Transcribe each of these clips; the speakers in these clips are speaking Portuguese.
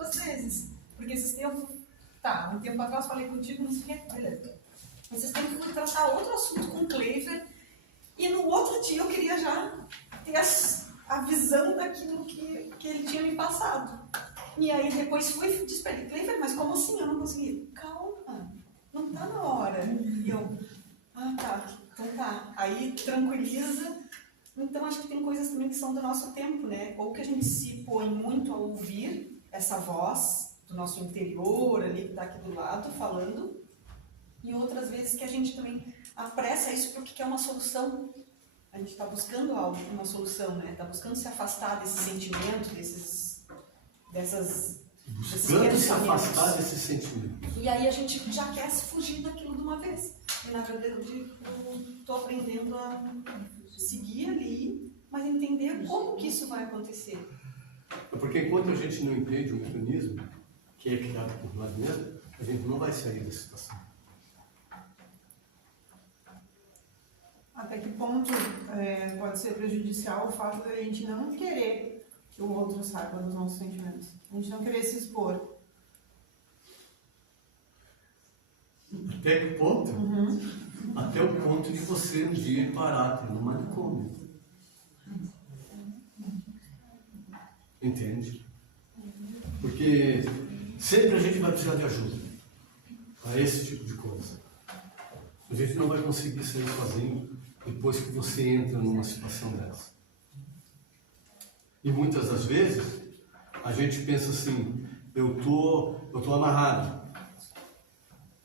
duas vezes. Porque esses tempos, tá, um tempo atrás falei contigo, não sei o que, beleza. Esses tempos eu fui tratar outro assunto com o Cleiver, e no outro dia eu queria já ter a visão daquilo que ele tinha me passado. E aí depois fui despedir Cleiver, mas como assim? Eu não consegui. Calma, não tá na hora. E eu, tá, então tá. Aí tranquiliza. Então acho que tem coisas também que são do nosso tempo, né? Ou que a gente se põe muito a ouvir essa voz do nosso interior ali, que tá aqui do lado, falando. E outras vezes que a gente também apressa isso porque quer uma solução. A gente está buscando algo, uma solução, né? Está buscando se afastar desse sentimento, buscando se afastar desse sentimento. E aí a gente já quer se fugir daquilo de uma vez. E na verdade eu estou aprendendo a seguir ali, mas entender como que isso vai acontecer. Porque enquanto a gente não entende o mecanismo que é criado por nós mesmos, a gente não vai sair da situação. Até que ponto pode ser prejudicial o fato de a gente não querer que o outro saiba dos nossos sentimentos? A gente não querer se expor. Até que ponto? Até o ponto de você um dia parar no manicômio. Entende? Porque sempre a gente vai precisar de ajuda para esse tipo de coisa. A gente não vai conseguir sair sozinho depois que você entra numa situação dessa. E muitas das vezes a gente pensa assim, eu tô amarrado.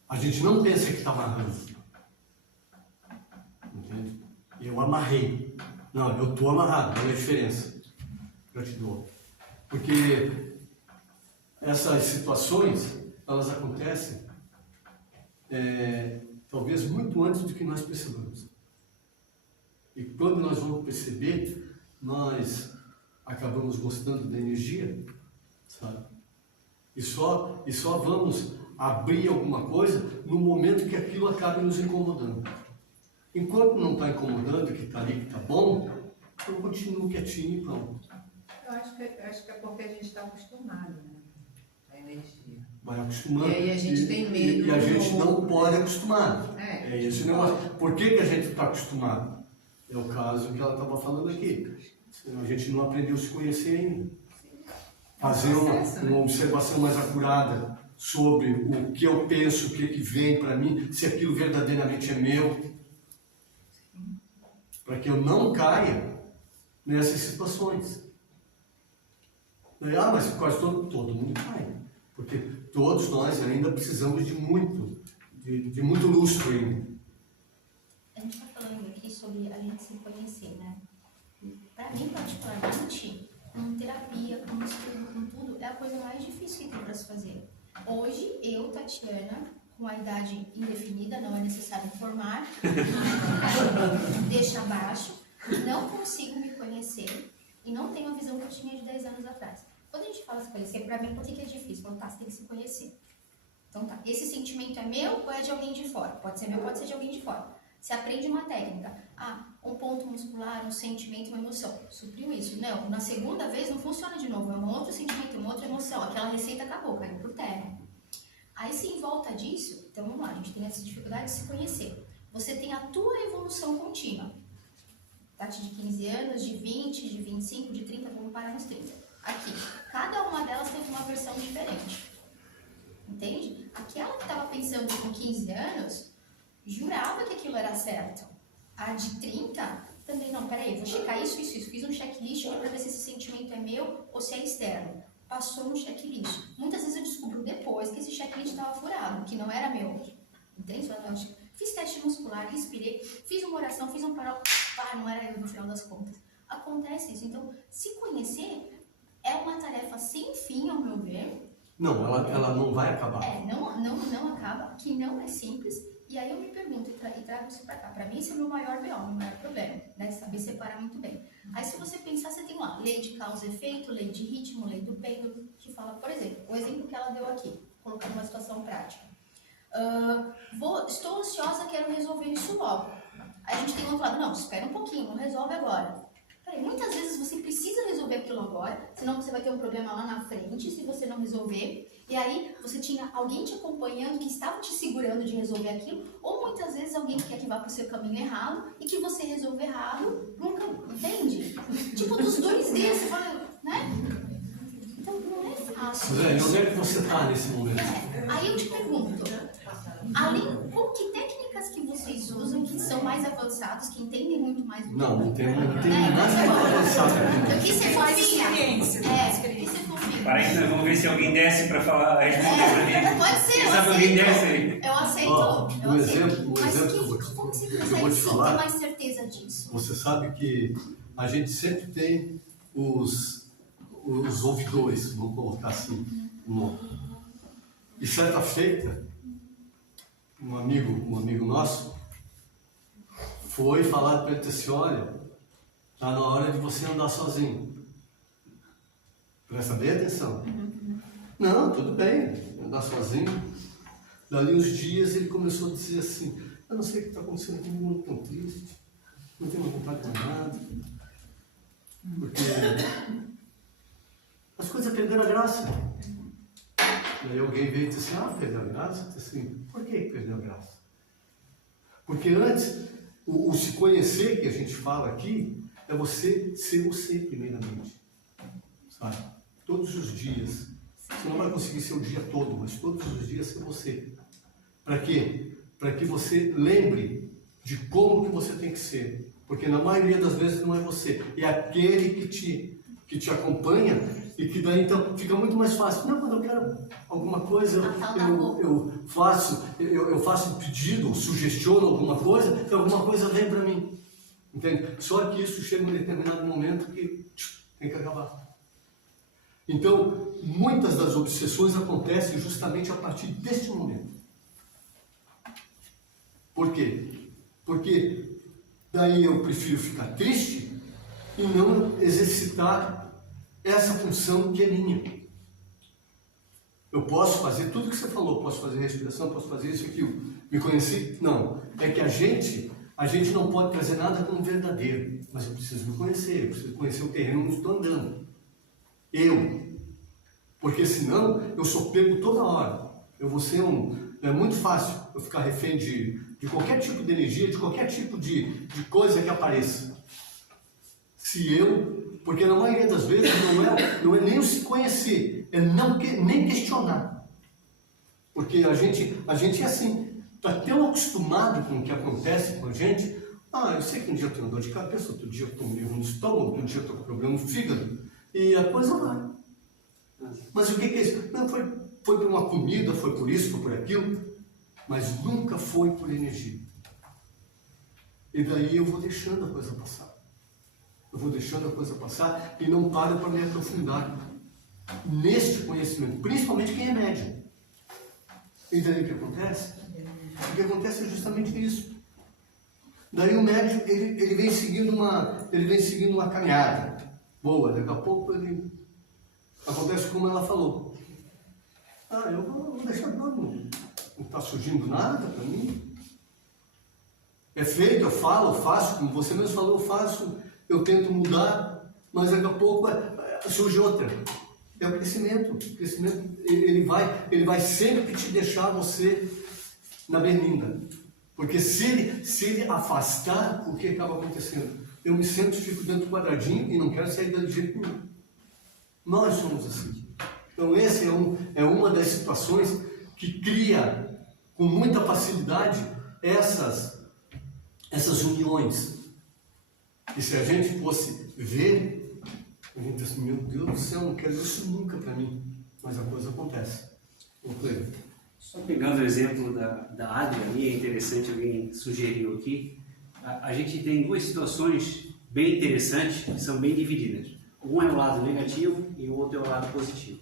A gente não pensa que está amarrando. Entende? Eu amarrei. Não, eu estou amarrado, olha a diferença. Eu te dou. Porque essas situações, elas acontecem talvez muito antes do que nós percebamos. E quando nós vamos perceber, nós acabamos gostando da energia, sabe? E só vamos abrir alguma coisa no momento que aquilo acabe nos incomodando. Enquanto não está incomodando, que está ali, que está bom, eu continuo quietinho e pronto. Eu acho que é porque a gente está acostumado, né? A energia. Vai acostumando. E aí a gente tem medo. E a gente não pode acostumar. É esse negócio. Por que a gente está acostumado? É o caso que ela estava falando aqui. A gente não aprendeu a se conhecer ainda. Fazer uma observação mais acurada sobre o que eu penso, o que vem para mim, se aquilo verdadeiramente é meu. Para que eu não caia nessas situações. Mas quase todo mundo cai. Porque todos nós ainda precisamos de muito lustro ainda. A gente está falando aqui sobre a gente se conhecer, né? Para mim, particularmente, com terapia, com estudo, com tudo, é a coisa mais difícil que tem para se fazer. Hoje, eu, Tatiana, com a idade indefinida, não é necessário informar, deixa abaixo, não consigo me conhecer e não tenho a visão que eu tinha de 10 anos atrás. Quando a gente fala se conhecer, para mim, por que é difícil? Então, tá, você tem que se conhecer. Então, tá, esse sentimento é meu ou é de alguém de fora? Pode ser meu, pode ser de alguém de fora. Você aprende uma técnica. Um ponto muscular, um sentimento, uma emoção. Supriu isso. Não, na segunda vez não funciona de novo. É um outro sentimento, uma outra emoção. Aquela receita acabou, caiu por terra. Aí, se em volta disso, então vamos lá, a gente tem essa dificuldade de se conhecer. Você tem a tua evolução contínua. Tati de 15 anos, de 20, de 25, de 30, vamos parar nos 30. Aqui, cada uma delas tem uma versão diferente. Entende? Aquela que estava pensando com 15 anos, jurava que aquilo era certo. A de 30, também não, peraí, vou checar isso. Fiz um checklist para ver se esse sentimento é meu ou se é externo. Passou no checklist. Muitas vezes eu descubro depois que esse checklist estava furado, que não era meu. Entende? Fiz teste muscular, respirei, fiz uma oração, fiz um farol, não era eu no final das contas. Acontece isso. Então, se conhecer é uma tarefa sem fim, ao meu ver. Não, ela não vai acabar. Não acaba, que não é simples. E aí eu me pergunto e trago isso para cá. Para mim, esse é o meu maior B.O., meu maior problema, né? Saber separar muito bem. Aí, se você pensar, você tem lá lei de causa e efeito, lei de ritmo, lei do pêndulo, que fala, por exemplo, o exemplo que ela deu aqui, colocando uma situação prática. Estou ansiosa, quero resolver isso logo. Aí a gente tem outro lado, não, espera um pouquinho, não resolve agora. Peraí, muitas vezes você precisa resolver aquilo agora, senão você vai ter um problema lá na frente, se você não resolver resolver. E aí você tinha alguém te acompanhando que estava te segurando de resolver aquilo, ou muitas vezes alguém que quer que vá para o seu caminho errado e que você resolve errado, nunca, entende? Tipo, dos dois dias, você fala, né? Então não é fácil. Suzane, onde é que você está nesse momento? Aí eu te pergunto, que técnicas que vocês usam que são mais avançadas, que entendem muito mais do que Não tem nada que avançado aqui. Eu quis ser Mais fofinha. experiência. Eu quis ser fofinha. Para aí que nós vamos ver se alguém desce para falar, responder para mim. Pode ser, Quem eu sabe alguém desce aceito. aí. Eu aceito. Ó, eu um aceito. exemplo Mas que como você eu vou consegue te sim, falar. ter mais certeza disso? Você sabe que a gente sempre tem os ouvidores, vamos colocar assim, o nome. E certa feita, um amigo nosso foi falar para ele assim, olha, está na hora de você andar sozinho. Presta bem atenção. Não, tudo bem, andar sozinho. Dali uns dias ele começou a dizer assim, eu não sei o que está acontecendo comigo, não estou triste, não tenho vontade de nada, porque as coisas perderam a graça. E aí alguém veio e disse assim, perdeu a graça? Eu disse assim, por que perdeu a graça? Porque antes, o se conhecer que a gente fala aqui, é você ser você primeiramente. Sabe? Todos os dias. Você não vai conseguir ser o dia todo, mas todos os dias ser você. Para quê? Para que você lembre de como que você tem que ser. Porque na maioria das vezes não é você, é aquele que te acompanha e que daí então fica muito mais fácil. Não, quando eu quero alguma coisa, eu faço um pedido, sugestiono alguma coisa, então alguma coisa vem para mim. Entende? Só que isso chega em um determinado momento que tem que acabar. Então, muitas das obsessões acontecem justamente a partir deste momento. Por quê? Porque daí eu prefiro ficar triste e não exercitar essa função que é minha. Eu posso fazer tudo que você falou, posso fazer respiração, posso fazer isso e aquilo. Me conheci? Não. É que a gente não pode trazer nada como verdadeiro, mas eu preciso me conhecer, eu preciso conhecer o terreno onde estou andando. Porque senão eu sou pego toda hora. Eu vou ser é muito fácil eu ficar refém de qualquer tipo de energia, de qualquer tipo de coisa que apareça. Porque na maioria das vezes não é nem o se conhecer, é nem questionar. Porque a gente é assim, está tão acostumado com o que acontece com a gente. Eu sei que um dia eu tenho dor de cabeça, outro dia eu estou meio no estômago, outro dia eu estou com problema no fígado, e a coisa vai. Mas o que é isso? Não, foi por uma comida, foi por isso, foi por aquilo, mas nunca foi por energia. E daí eu vou deixando a coisa passar. Eu vou deixando a coisa passar e não paro para me aprofundar neste conhecimento, principalmente quem é médium. E daí o que acontece? O que acontece é justamente isso. Daí o médium, ele vem seguindo uma caminhada boa, daqui a pouco acontece como ela falou. Eu vou deixar não está surgindo nada para mim. É feito, eu falo, eu faço, como você mesmo falou, eu faço, eu tento mudar, mas daqui a pouco surge outra. É o crescimento. O crescimento ele vai sempre te deixar você na berlinda. Porque se ele afastar, o que acaba acontecendo? Eu me sento, fico dentro do quadradinho e não quero sair dali de jeito nenhum. Nós somos assim. Então essa é uma das situações que cria com muita facilidade essas uniões. E se a gente fosse ver, a gente diz, meu Deus do céu, não quero isso nunca para mim. Mas a coisa acontece. Só pegando o exemplo da Adria, é interessante, alguém sugeriu aqui, a gente tem duas situações bem interessantes, que são bem divididas. Um é o lado negativo e o outro é o lado positivo.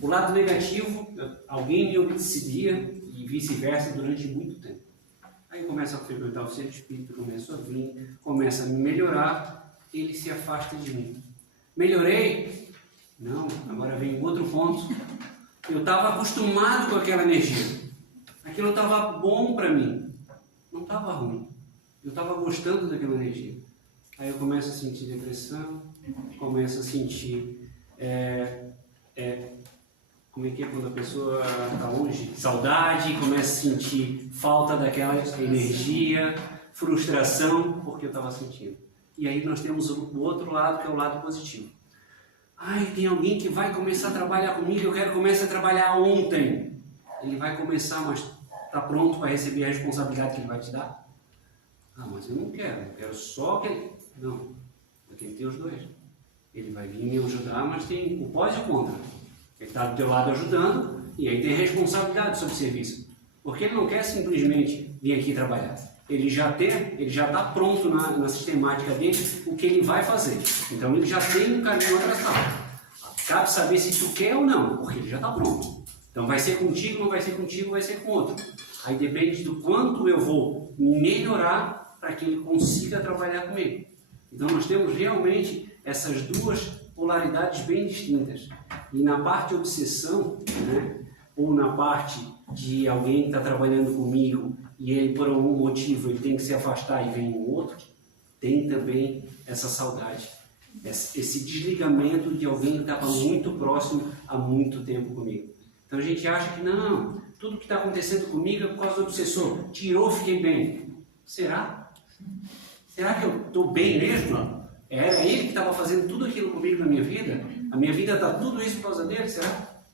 O lado negativo, alguém me obsedia e vice-versa durante muito tempo. Aí começa a frequentar o centro espírita, começa a vir, começa a me melhorar, ele se afasta de mim. Melhorei? Não, agora vem outro ponto. Eu estava acostumado com aquela energia. Aquilo estava bom para mim. Não estava ruim. Eu estava gostando daquela energia. Aí eu começo a sentir depressão, começo a sentir Como é que é quando a pessoa está longe? Saudade, começa a sentir falta daquela energia, frustração, porque eu estava sentindo. E aí nós temos o outro lado, que é o lado positivo. Ai, tem alguém que vai começar a trabalhar comigo, eu quero começar a trabalhar ontem. Ele vai começar, mas está pronto para receber a responsabilidade que ele vai te dar? Ah, mas eu não quero só que ele... Não, tem que ter os dois. Ele vai vir me ajudar, mas tem o pós e o contra. Ele está do teu lado ajudando, e aí tem responsabilidade sobre o serviço. Porque ele não quer simplesmente vir aqui trabalhar. Ele já está pronto na sistemática dele o que ele vai fazer. Então ele já tem um caminho a traçar. Cabe saber se tu quer ou não, porque ele já está pronto. Então vai ser contigo, não vai ser contigo, vai ser com outro. Aí depende do quanto eu vou melhorar para que ele consiga trabalhar comigo. Então nós temos realmente essas duas polaridades bem distintas. E na parte de obsessão, né, ou na parte de alguém que está trabalhando comigo e ele por algum motivo ele tem que se afastar e vem um outro, tem também essa saudade, esse desligamento de alguém que estava muito próximo há muito tempo comigo. Então a gente acha que não, tudo que está acontecendo comigo é por causa do obsessor, tirou, fiquei bem. Será? Será que eu estou bem mesmo? Era ele que estava fazendo tudo aquilo comigo na minha vida? A minha vida está tudo isso por causa dele, será?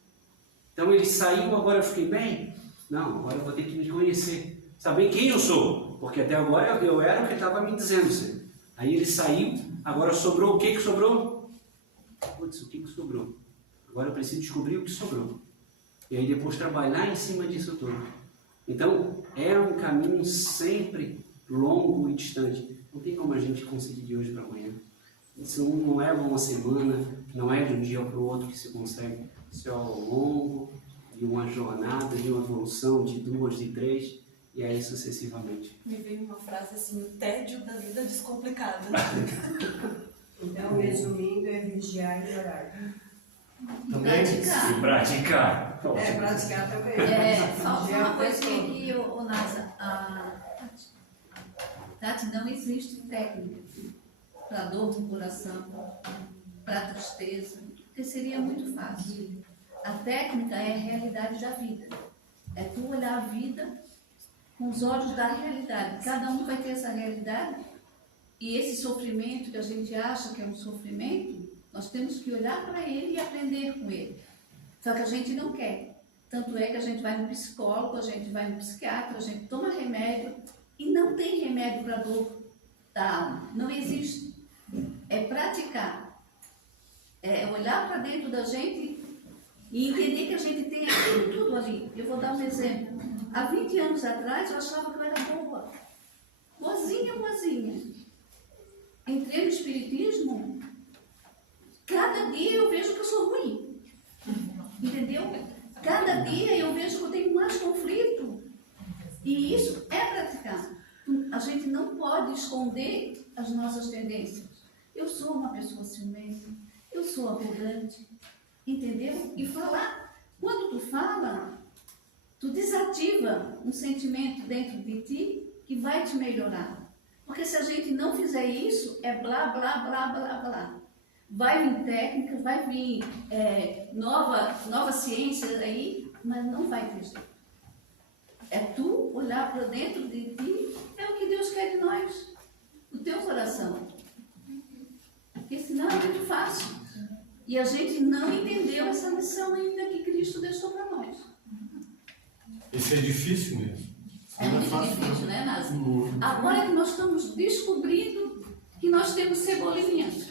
Então ele saiu, agora eu fiquei bem? Não, agora eu vou ter que me conhecer. Saber quem eu sou, porque até agora eu era o que estava me dizendo ser. Aí ele saiu, agora sobrou o que sobrou? Putz, o que sobrou? Agora eu preciso descobrir o que sobrou. E aí depois trabalhar em cima disso tudo. Então é um caminho sempre longo e distante. Não tem como a gente conseguir de hoje para amanhã. Isso não é uma semana, não é de um dia para o outro que se consegue. Isso é ao longo de uma jornada, de uma evolução, de 2, de 3, e aí sucessivamente. Me veio uma frase assim, o tédio da vida descomplicada. Então, resumindo, é vigiar e orar. Também? E praticar. É, praticar também. Só uma coisa que o Nasa, Tati, não existe técnica para dor no coração, para tristeza, porque seria muito fácil. A técnica é a realidade da vida. É tu olhar a vida com os olhos da realidade. Cada um vai ter essa realidade e esse sofrimento que a gente acha que é um sofrimento, nós temos que olhar para ele e aprender com ele. Só que a gente não quer. Tanto é que a gente vai no psicólogo, a gente vai no psiquiatra, a gente toma remédio e não tem remédio para dor da alma. Não existe. É praticar. É olhar para dentro da gente e entender que a gente tem aquilo tudo ali. Eu vou dar um exemplo. Há 20 anos atrás eu achava que eu era boa. Boazinha. Entrei no espiritismo, cada dia eu vejo que eu sou ruim. Entendeu? Cada dia eu vejo que eu tenho mais conflito. E isso é praticar. A gente não pode esconder as nossas tendências. Eu sou uma pessoa ciumenta, eu sou arrogante, entendeu? E falar, quando tu fala, tu desativa um sentimento dentro de ti que vai te melhorar. Porque se a gente não fizer isso, é blá, blá, blá, blá, blá. Vai vir técnica, vai vir nova ciência aí, mas não vai ter jeito. É tu olhar para dentro de ti, é o que Deus quer de nós, o teu coração. Porque senão é muito fácil. E a gente não entendeu essa missão ainda que Cristo deixou para nós. Isso é difícil mesmo. É muito difícil, né, Nasa? Agora é que nós estamos descobrindo que nós temos cebolinhas.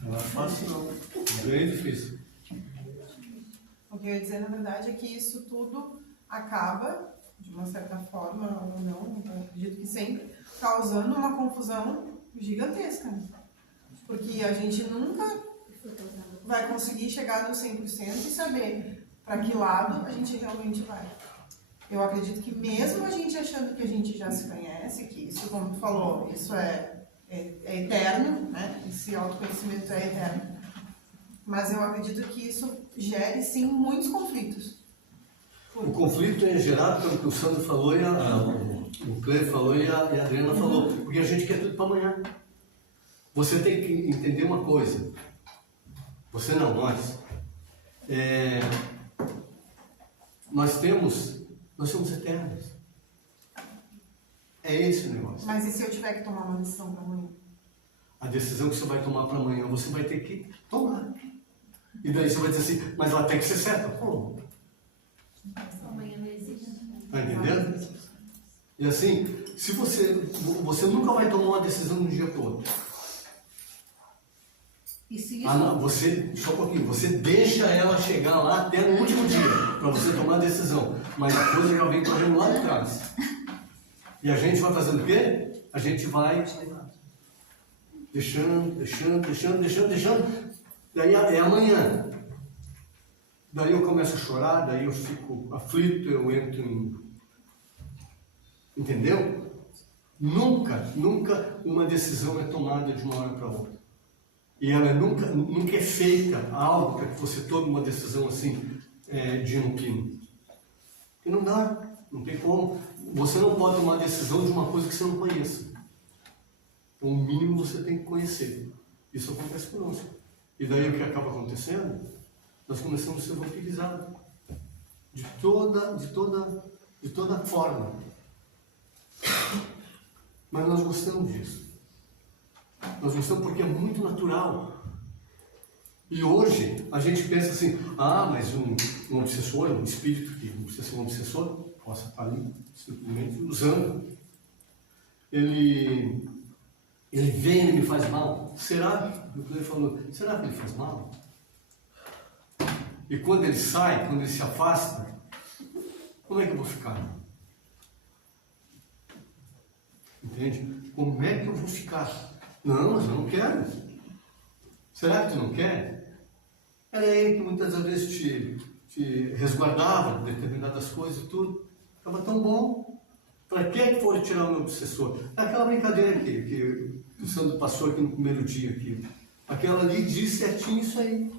Não é fácil não. Bem difícil. O que eu ia dizer, na verdade, é que isso tudo acaba, de uma certa forma, ou não, eu acredito que sempre, causando uma confusão gigantesca. Porque a gente nunca vai conseguir chegar no 100% e saber para que lado a gente realmente vai. Eu acredito que mesmo a gente achando que a gente já se conhece, que isso, como tu falou, isso é eterno, né? Esse autoconhecimento é eterno. Mas eu acredito que isso gere, sim, muitos conflitos. O conflito é gerado pelo que o Sandro falou, e o Cleber falou e a Adriana falou, porque a gente quer tudo para amanhã. Você tem que entender uma coisa. Você não, nós. nós somos eternos. É esse o negócio. Mas e se eu tiver que tomar uma decisão para amanhã? A decisão que você vai tomar para amanhã, você vai ter que tomar. E daí você vai dizer assim, mas ela tem que ser certa. Como? Amanhã não existe. Está entendendo? E assim, se você nunca vai tomar uma decisão de um dia para o outro. E se Só um pouquinho, você deixa ela chegar lá até no último dia, para você tomar a decisão. Mas a coisa já vem correndo lá de trás. E a gente vai fazendo o quê? A gente vai deixando. Daí é amanhã. Daí eu começo a chorar, daí eu fico aflito, eu entro em... Entendeu? Nunca uma decisão é tomada de uma hora para outra. E ela nunca é feita algo para que você tome uma decisão assim, de um pino. Porque não dá, não tem como. Você não pode tomar decisão de uma coisa que você não conheça. Então, o mínimo você tem que conhecer. Isso acontece conosco. E daí o que acaba acontecendo? Nós começamos a ser vampirizados. De toda forma. Mas nós gostamos disso. Nós gostamos porque é muito natural. E hoje a gente pensa assim, mas um obsessor, um espírito que não precisa ser um obsessor, possa estar ali simplesmente usando. Ele vem e me faz mal. Será? Ele falou, será que ele faz mal? E quando ele sai, quando ele se afasta, como é que eu vou ficar? Entende? Como é que eu vou ficar? Não, mas eu não quero. Será que tu não quer? Era ele que muitas vezes te resguardava de determinadas coisas e tudo. Estava tão bom. Para que for tirar o meu obsessor? Aquela brincadeira que o Sandro passou aqui no primeiro dia. Aquela ali diz certinho isso aí.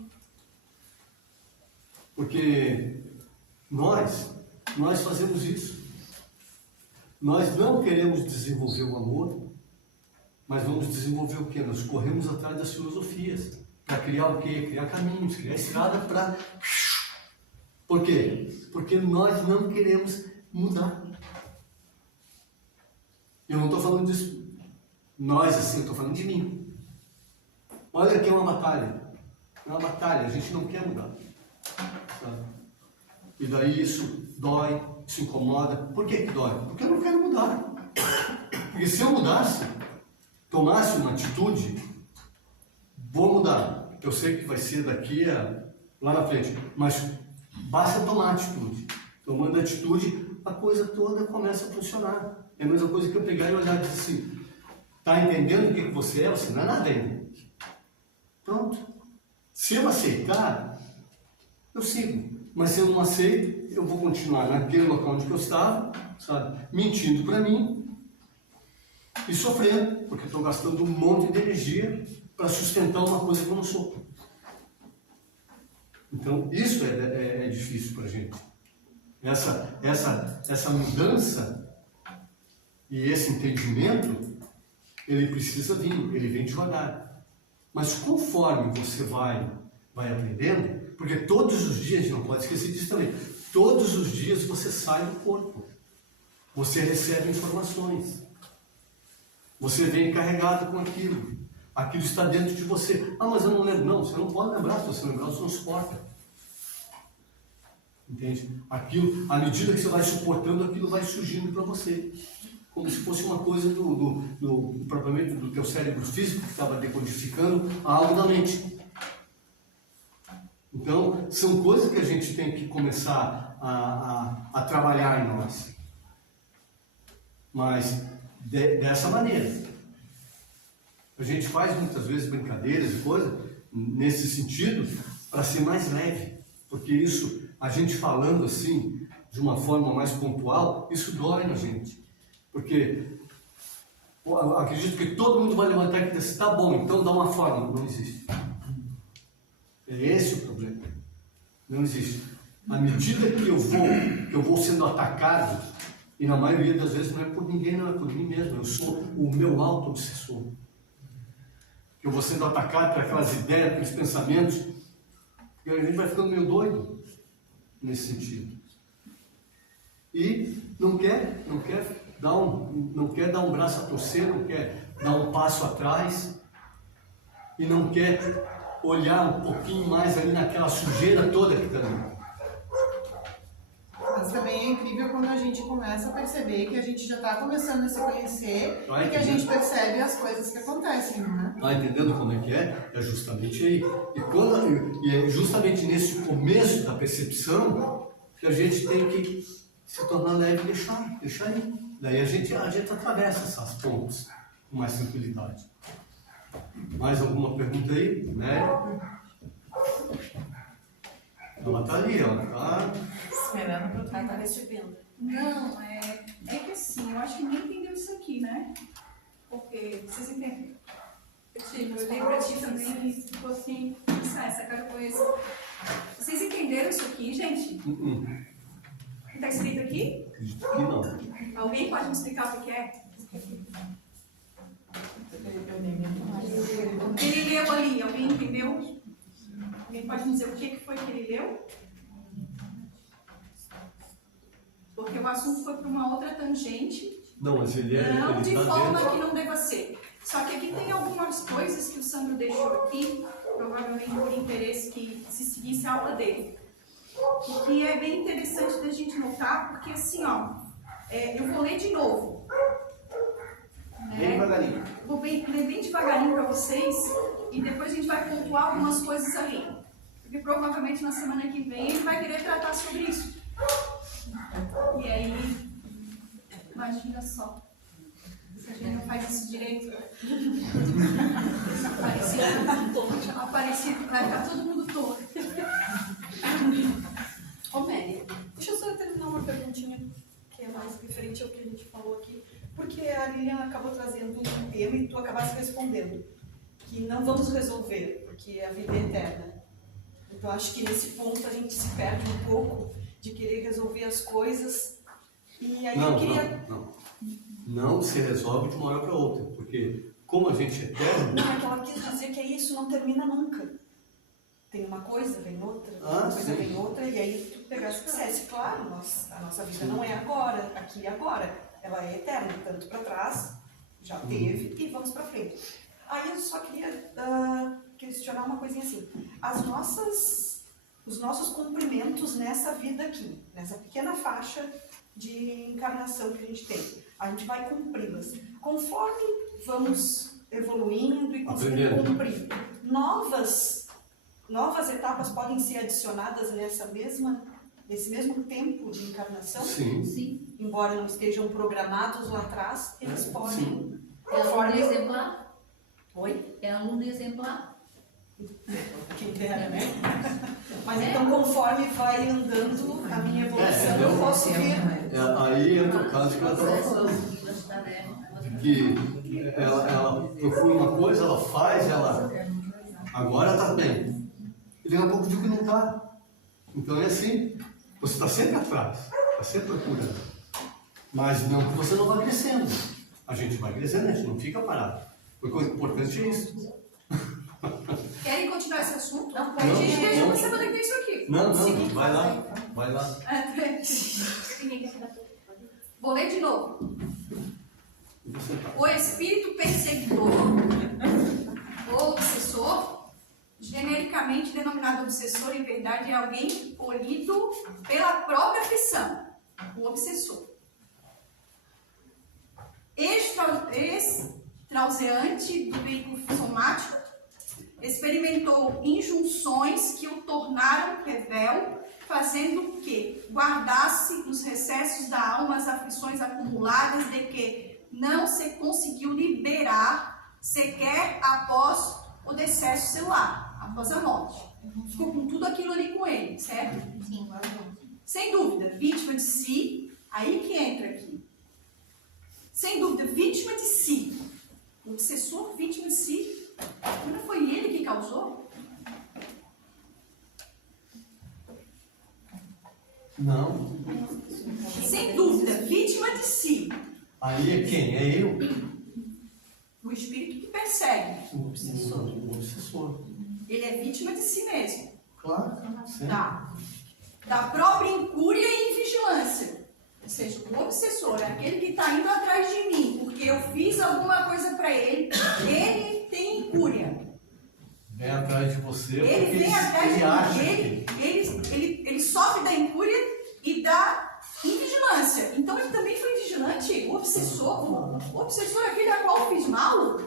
Porque nós fazemos isso. Nós não queremos desenvolver o amor, mas vamos desenvolver o quê? Nós corremos atrás das filosofias. Para criar o quê? Criar caminhos, criar estrada para... Por quê? Porque nós não queremos mudar. Eu não estou falando disso. Nós, assim, eu estou falando de mim. Olha aqui, é uma batalha. É uma batalha, a gente não quer mudar. Sabe? E daí isso dói, isso incomoda. Por que dói? Porque eu não quero mudar. Porque se eu mudasse, tomasse uma atitude, vou mudar. Eu sei que vai ser daqui lá na frente, mas basta tomar atitude. Tomando atitude, a coisa toda começa a funcionar. É a mesma coisa que eu pegar e olhar e dizer assim, está entendendo o que você é? Você não é nada ainda. Pronto. Se eu aceitar, eu sigo. Mas se eu não aceito, eu vou continuar naquele local onde eu estava, sabe? Mentindo para mim e sofrendo, porque estou gastando um monte de energia para sustentar uma coisa que eu não sou. Então, isso é difícil para a gente. Essa mudança e esse entendimento, ele precisa vir, ele vem devagar. Mas conforme você vai aprendendo, porque todos os dias, a gente não pode esquecer disso também, todos os dias você sai do corpo, você recebe informações, você vem carregado com aquilo está dentro de você. Mas eu não lembro. Não, você não pode lembrar, se você lembrar, você não suporta. Entende? Aquilo, à medida que você vai suportando, aquilo vai surgindo para você, como se fosse uma coisa propriamente do teu cérebro físico que estava decodificando algo da mente. Então, são coisas que a gente tem que começar a trabalhar em nós. Mas dessa maneira. A gente faz muitas vezes brincadeiras e coisas nesse sentido para ser mais leve. Porque isso, a gente falando assim, de uma forma mais pontual, isso dói na gente. Porque eu acredito que todo mundo vai levantar e dizer, tá bom, então dá uma forma. Não existe. É esse o problema. Não existe. À medida que eu vou sendo atacado, e na maioria das vezes não é por ninguém, não é por mim mesmo, eu sou o meu auto-obsessor. Eu vou sendo atacado por aquelas ideias, aqueles pensamentos. E a gente vai ficando meio doido nesse sentido. E não quer dar um braço a torcer, não quer dar um passo atrás e não quer olhar um pouquinho mais ali naquela sujeira toda que está ali. Mas também é incrível quando a gente começa a perceber que a gente já está começando a se conhecer Tá e que a gente entendendo? percebe as coisas que acontecem, né? Está entendendo como é que é? É justamente aí. E é justamente nesse começo da percepção que a gente tem que se tornar leve e deixar aí. Daí a gente atravessa essas pontes com mais tranquilidade. Mais alguma pergunta aí? Né? Ela está ali, ela está... Esperando para estar recebendo. Não, é que assim, eu acho que ninguém entendeu isso aqui, né? Porque vocês entendem? Eu olhei pra ti também e ficou assim, essa cara eu conheço. Vocês entenderam isso aqui, gente? Tá escrito aqui? Acredito que não. Alguém pode me explicar o que é? Ele leu ali, alguém entendeu? Alguém pode me dizer o que foi que ele leu? Porque o assunto foi para uma outra tangente. Não, mas ele Não de está forma dentro. que não deva ser. Só que aqui tem algumas coisas que o Sandro deixou aqui, provavelmente por interesse que se seguisse a aula dele. O que é bem interessante da gente notar, porque assim, ó, eu vou ler de novo. Bem devagarinho. Vou ler bem devagarinho para vocês e depois a gente vai pontuar algumas coisas ali. Porque provavelmente na semana que vem ele vai querer tratar sobre isso. E aí, imagina só, se a gente não faz isso direito, Aparecido, vai ficar todo mundo torto. Ô Mary, deixa eu só terminar uma perguntinha que é mais referente ao que a gente falou aqui, porque a Lilian acabou trazendo um tema e tu acabaste respondendo, que não vamos resolver, porque a vida é eterna. Então acho que nesse ponto a gente se perde um pouco de querer resolver as coisas, e aí eu queria... Não se resolve de uma hora para outra, porque como a gente é eterno... Não, é que ela quis dizer que isso não termina nunca. Tem uma coisa, vem outra, uma coisa vem outra, e aí tu pegasse e dissesse, claro, a nossa vida não é agora, aqui e agora, ela é eterna, tanto para trás, já teve, e vamos para frente. Aí eu só queria questionar uma coisinha assim, os nossos cumprimentos nessa vida aqui, nessa pequena faixa de encarnação que a gente tem, a gente vai cumpri-las. Conforme vamos evoluindo e conseguindo cumprir, novas etapas podem ser adicionadas nesse mesmo tempo de encarnação? Sim. Embora não estejam programados lá atrás, eles podem... Sim. É aluno exemplar? Oi? É aluno exemplar? Quem dera, né? Mas então, conforme vai andando a minha evolução, eu posso ver... Aí entra o caso que ela estava falando. Que ela procura uma coisa, ela faz, agora está bem. E daqui a pouco digo que não está. Então é assim, você está sempre atrás, está sempre procurando. Mas não que você não vai crescendo. A gente vai crescendo, a gente não fica parado. O importante é isso. Querem continuar esse assunto? Não, A gente deixa uma semana que vem isso aqui. Não, vai lá. Vou ler de novo. E você tá. O espírito perseguidor, ou obsessor, genericamente denominado obsessor, em verdade é alguém polido pela própria aflição, o obsessor. Extrauseante do veículo somático, experimentou injunções que o tornaram revel, fazendo que guardasse nos recessos da alma as aflições acumuladas de que não se conseguiu liberar sequer após o decesso celular, após a morte. Ficou com tudo aquilo ali com ele, certo? Sim. Sem dúvida, vítima de si, aí que entra aqui. Sem dúvida, vítima de si. O obsessor, vítima de si. Não foi ele que causou? Não. Sem dúvida, vítima de si. Aí é quem? É eu. O espírito que persegue. O obsessor. Ele é vítima de si mesmo. Claro. da própria incúria e invigilância. Ou seja, o obsessor é aquele que está indo atrás de mim, porque eu fiz alguma coisa para ele tem incúria. Vem atrás de você Ele porque vem atrás ele acha de que... ele sofre da incúria e da invigilância. Então ele também foi vigilante, o obsessor. O obsessor é aquele a qual eu fiz mal.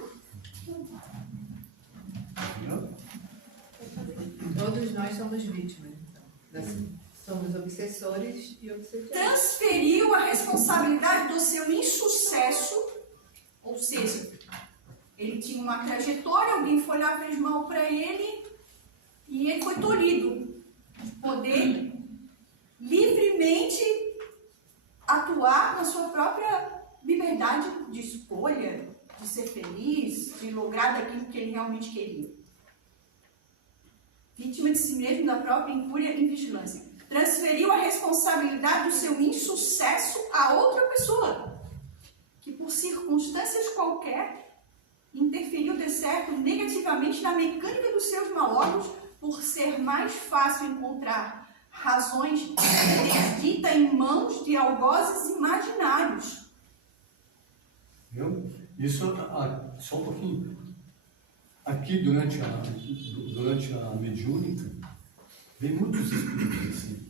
Todos nós somos vítimas, então. Somos obsessores e obsessores. Transferiu a responsabilidade do seu insucesso, ou seja, ele tinha uma trajetória, alguém foi lá, fez mal para ele, e ele foi tolhido de poder livremente atuar na sua própria liberdade de escolha, de ser feliz, de lograr daquilo que ele realmente queria. Vítima de si mesmo, da própria incúria e vigilância. Transferiu a responsabilidade do seu insucesso a outra pessoa, que por circunstâncias qualquer interferiu de certo negativamente na mecânica dos seus malogros, por ser mais fácil encontrar razões desdita em mãos de algozes imaginários. Viu? Isso, só um pouquinho. Aqui, durante a mediúnica, vem muitos espíritos assim.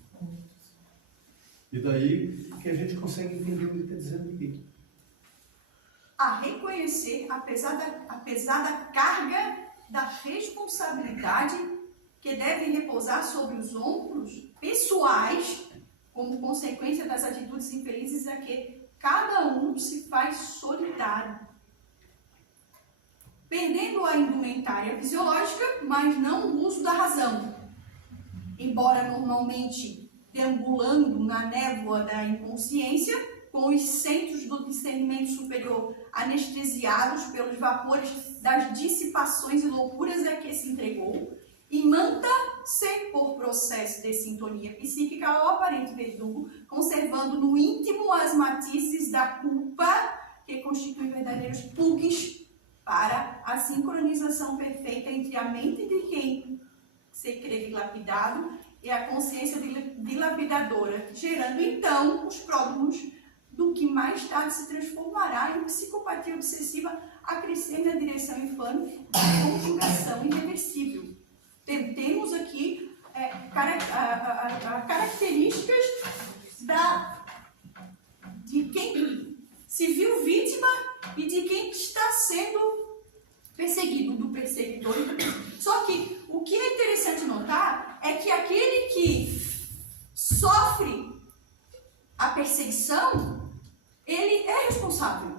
E daí que a gente consegue entender o que ele está dizendo aqui. A reconhecer, apesar da carga da responsabilidade que deve repousar sobre os ombros pessoais, como consequência das atitudes infelizes a que cada um se faz solidário. Perdendo a indumentária fisiológica, mas não o uso da razão. Embora normalmente deambulando na névoa da inconsciência, com os centros do discernimento superior anestesiados pelos vapores das dissipações e loucuras a que se entregou, e manta-se por processo de sintonia psíquica ao aparente verdugo, conservando no íntimo as matizes da culpa que constituem verdadeiros plugs para a sincronização perfeita entre a mente de quem se crê dilapidado e a consciência dilapidadora, gerando então os pródromos do que mais tarde se transformará em psicopatia obsessiva a crescer na direção infame da conjugação irreversível. Temos aqui características de quem se viu vítima e de quem está sendo perseguido, do perseguidor. Só que o que é interessante notar é que aquele que sofre a perseguição, ele é responsável.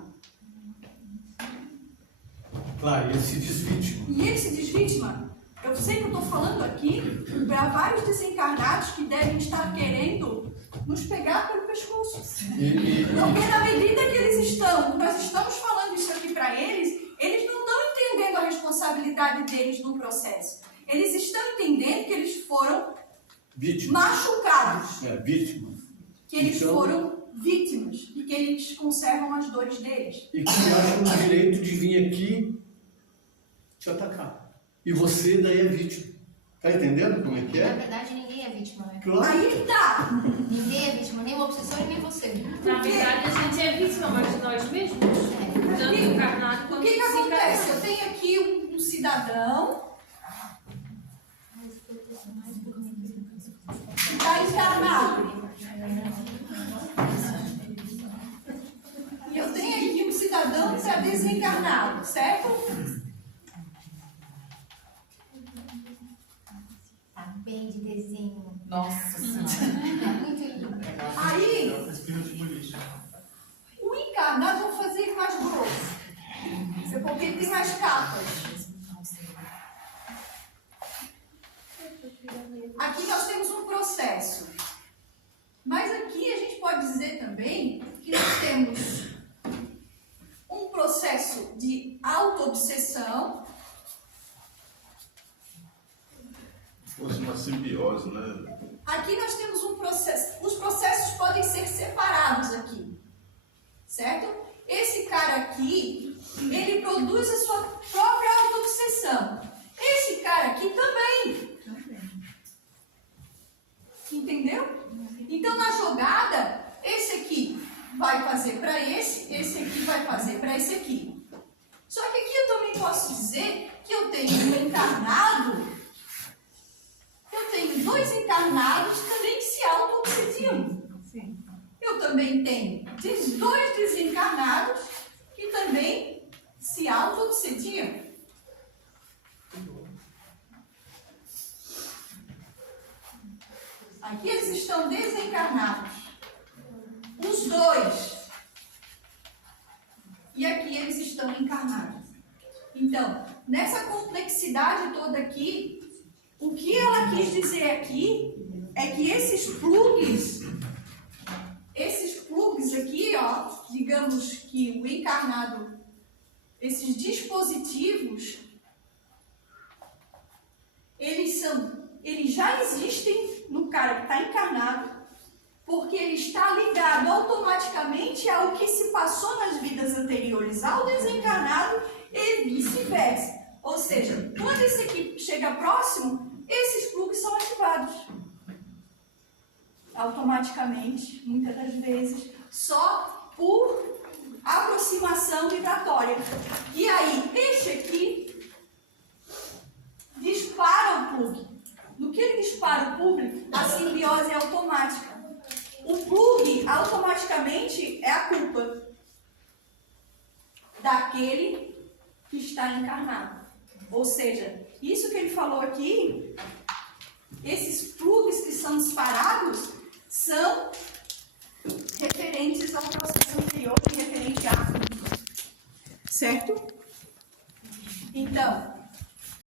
Claro, ele se diz vítima. E ele se diz vítima. Eu sei que eu estou falando aqui para vários desencarnados que devem estar querendo nos pegar pelo pescoço. Porque na medida que nós estamos falando isso aqui para eles, eles não estão entendendo a responsabilidade deles no processo. Eles estão entendendo que eles foram vítimas. Machucados. Vítimas. Que eles foram vítimas e que eles conservam as dores deles. E que acham o direito de vir aqui te atacar. E você daí é vítima. Tá entendendo como é que é? Na verdade, ninguém é vítima, né? Claro. Aí que tá. Ninguém é vítima, nem o obsessor e nem você. Na verdade, a gente é vítima, mas de nós mesmos. Tanto encarnado O quanto que acontece? Eu tenho aqui um cidadão que está encarnado. E eu tenho aqui um cidadão que está desencarnado, certo? Tá bem de desenho. Nossa Senhora. Muito lindo. Aí, o encarnado vou fazer mais grosso. Porque ele tem mais capas. Aqui nós temos um processo. Mas aqui a gente pode dizer também que nós temos um processo de auto-obsessão. Fosse uma simbiose, né? Aqui nós temos um processo. Os processos podem ser separados aqui. Certo? Esse cara aqui, ele produz a sua própria auto-obsessão. Esse cara aqui também. Entendeu? Então, na jogada, esse aqui vai fazer para esse aqui vai fazer para esse aqui. Só que aqui eu também posso dizer que eu tenho um encarnado, eu tenho dois encarnados também que se auto-obsediam. Eu também tenho dois desencarnados que também se auto-obsediam. Aqui eles estão desencarnados. Os dois. E aqui eles estão encarnados. Então, nessa complexidade toda aqui, o que ela quis dizer aqui é que esses plugs aqui, ó, digamos que o encarnado, esses dispositivos, eles já existem no cara que está encarnado, porque ele está ligado automaticamente ao que se passou nas vidas anteriores ao desencarnado e vice-versa. Ou seja, quando esse aqui chega próximo, esses plugs são ativados automaticamente, muitas das vezes, só por aproximação vibratória. E aí, este aqui dispara o plug. No que ele dispara o plug, a simbiose é automática. O plug, automaticamente, é a culpa daquele que está encarnado. Ou seja, isso que ele falou aqui, esses plugs que são disparados, são referentes ao processo anterior e referente a... Certo? Então,